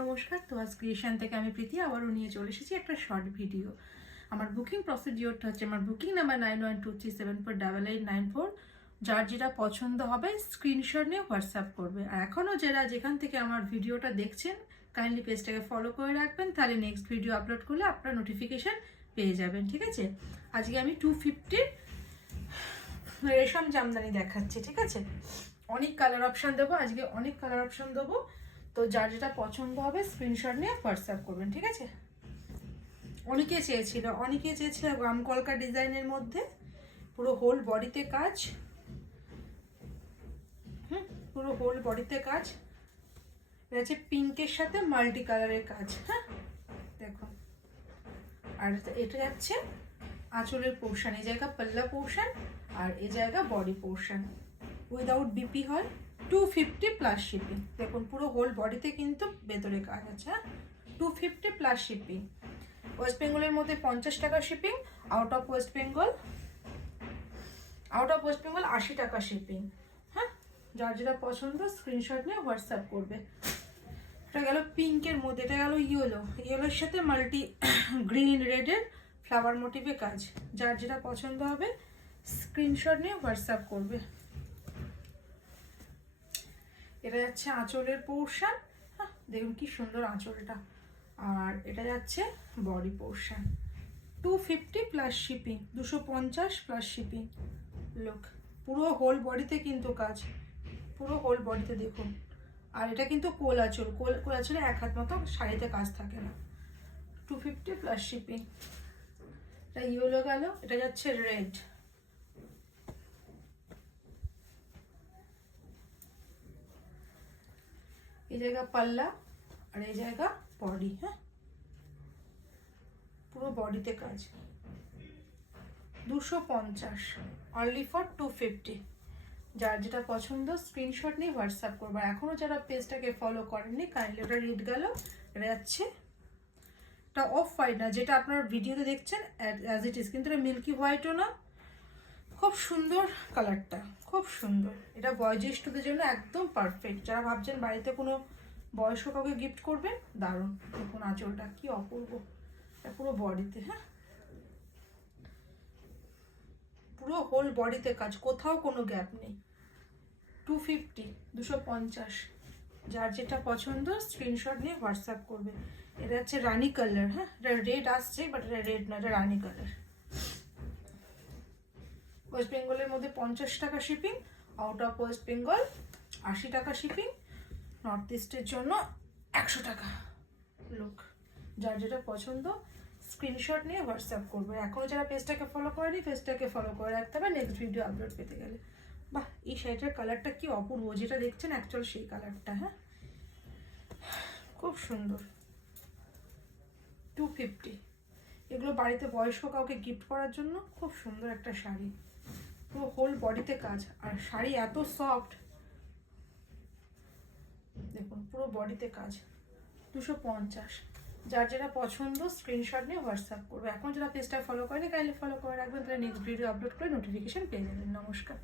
নমস্কার, তোয়াজ ক্রিয়েশন থেকে আমি প্রীতি আবারও নিয়ে চলে এসেছি একটা শর্ট ভিডিও। আমার বুকিং প্রসিডিওরটা হচ্ছে, আমার বুকিং নাম্বার 9123748894। যার যেটা পছন্দ হবে স্ক্রিনশট নিয়ে হোয়াটসঅ্যাপ করবে। আর এখনও যারা যেখান থেকে আমার ভিডিওটা দেখছেন কাইন্ডলি পেজটাকে ফলো করে রাখবেন, তাহলে নেক্সট ভিডিও আপলোড করলে আপনারা নোটিফিকেশান পেয়ে যাবেন। ঠিক আছে, আজকে আমি 250 রেশম জামদানি দেখাচ্ছি। ঠিক আছে, অনেক কালার অপশান দেবো, আজকে অনেক কালার অপশান দেবো। তো যার যেটা পছন্দ হবে স্ক্রিনশট নিয়ে হোয়াটসঅ্যাপ করবেন। ঠিক আছে, অনেকে চেয়েছিল গ্রাম কলকা ডিজাইনের মধ্যে পুরো হোল বডিতে কাজ। পুরো হোল বডিতে কাজ। এটা হচ্ছে পিঙ্কের সাথে মাল্টি কালারের কাজ। হ্যাঁ দেখো, আর এটা যাচ্ছে আঁচলের পোর্শন, এই জায়গা পাল্লা পোর্শন আর এই জায়গা বডি পোর্শন। উইদাউট বিপি হয়, 250 প্লাস শিপিং। দেখুন পুরো হোল বডিতে কিন্তু ভেতরে কাজ আছে। 250 প্লাস শিপিং। ওয়েস্ট বেঙ্গলের মধ্যে 50 টাকা shipping, out of West Bengal 80 টাকা শিপিং। হ্যাঁ, যার যেটা পছন্দ স্ক্রিনশট নিয়ে হোয়াটসঅ্যাপ করবে। এটা গেল পিঙ্কের মধ্যে, এটা গেল ইয়েলোর সাথে মাল্টি গ্রিন রেডের ফ্লাওয়ার মোটিভে কাজ। যার যেটা পছন্দ হবে স্ক্রিনশট নিয়ে হোয়াটসঅ্যাপ করবে। এটা যাচ্ছে আঁচলের পোর্শন। হ্যাঁ দেখুন কি সুন্দর আঁচলটা। আর এটা যাচ্ছে body portion. 250 plus shipping, 250 plus shipping. Look, পুরো হোল বডিতে কিন্তু কাজ, পুরো হোল বডিতে দেখুন। আর এটা কিন্তু কোল আঁচলে 1 হাত মতো শাড়িতে কাজ থাকে না। 250 প্লাস শিপিং। এটা ইয়েলো গেল, এটা যাচ্ছে রেড। এই জায়গা পাল্লা আর এই জায়গা বডি। হ্যাঁ, পুরো বডিতে কাজ। 250 অনলি ফর 250। যার যেটা পছন্দ স্ক্রিনশট নিয়ে হোয়াটসঅ্যাপ করবো। এখনও যারা পেজটাকে ফলো করেননি কাইন্ডলি ওটা রিড গেল। এটা যাচ্ছে, এটা অফ হোয়াইট না, যেটা আপনার ভিডিওতে দেখছেন অ্যাজ ইট ইজ, কিন্তু এটা মিল্কি হোয়াইটও না। খুব সুন্দর কালারটা, খুব সুন্দর। এটা বয়োজ্যেষ্ঠদের জন্য একদম পারফেক্ট। যারা ভাবছেন বাড়িতে কোনো বয়স্ক কাউকে গিফট করবেন, দারুণ। দেখুন আঁচলটা কি অপূর্ব, এটা পুরো বডিতে। হ্যাঁ, পুরো হোল বডিতে কাজ, কোথাও কোনো গ্যাপ নেই। 250। যার যেটা পছন্দ স্ক্রিনশট নিয়ে হোয়াটসঅ্যাপ করবে। এটা হচ্ছে রানি কালার। হ্যাঁ, এটা রেড আসছে, বাট এটা রেড না, এটা রানি কালার। ওয়েস্ট বেঙ্গলের মধ্যে 50 টাকা shipping, out of West Bengal 80 টাকা শিপিং, নর্থ ইস্টের জন্য 100 টাকা। লুক, যার যেটা পছন্দ স্ক্রিনশট নিয়ে হোয়াটসঅ্যাপ করবে। এখনও যারা পেজটাকে ফলো করেনি পেজটাকে ফলো করে রাখতে হবে নেক্সট ভিডিও আপলোড পেতে গেলে। বাহ, এই শাড়িটার কালারটা কি অপূর্ব, যেটা দেখছেন অ্যাকচুয়াল সেই কালারটা। হ্যাঁ, খুব সুন্দর। 250। এগুলো বাড়িতে বয়স্ক কাউকে গিফট করার জন্য খুব সুন্দর একটা শাড়ি। পুরো হোল বডিতে কাজ, আর শাড়ি এত সফট। দেখুন পুরো বডিতে কাজ। 250। যার যেটা পছন্দ স্ক্রিনশট নিয়ে হোয়াটসঅ্যাপ করবে। এখন যারা পেজটা ফলো করেনি কাইন্ডলি ফলো করে রাখবেন, তাহলে নেক্সট ভিডিও আপলোড করে নোটিফিকেশান পেয়ে যাবেন। নমস্কার।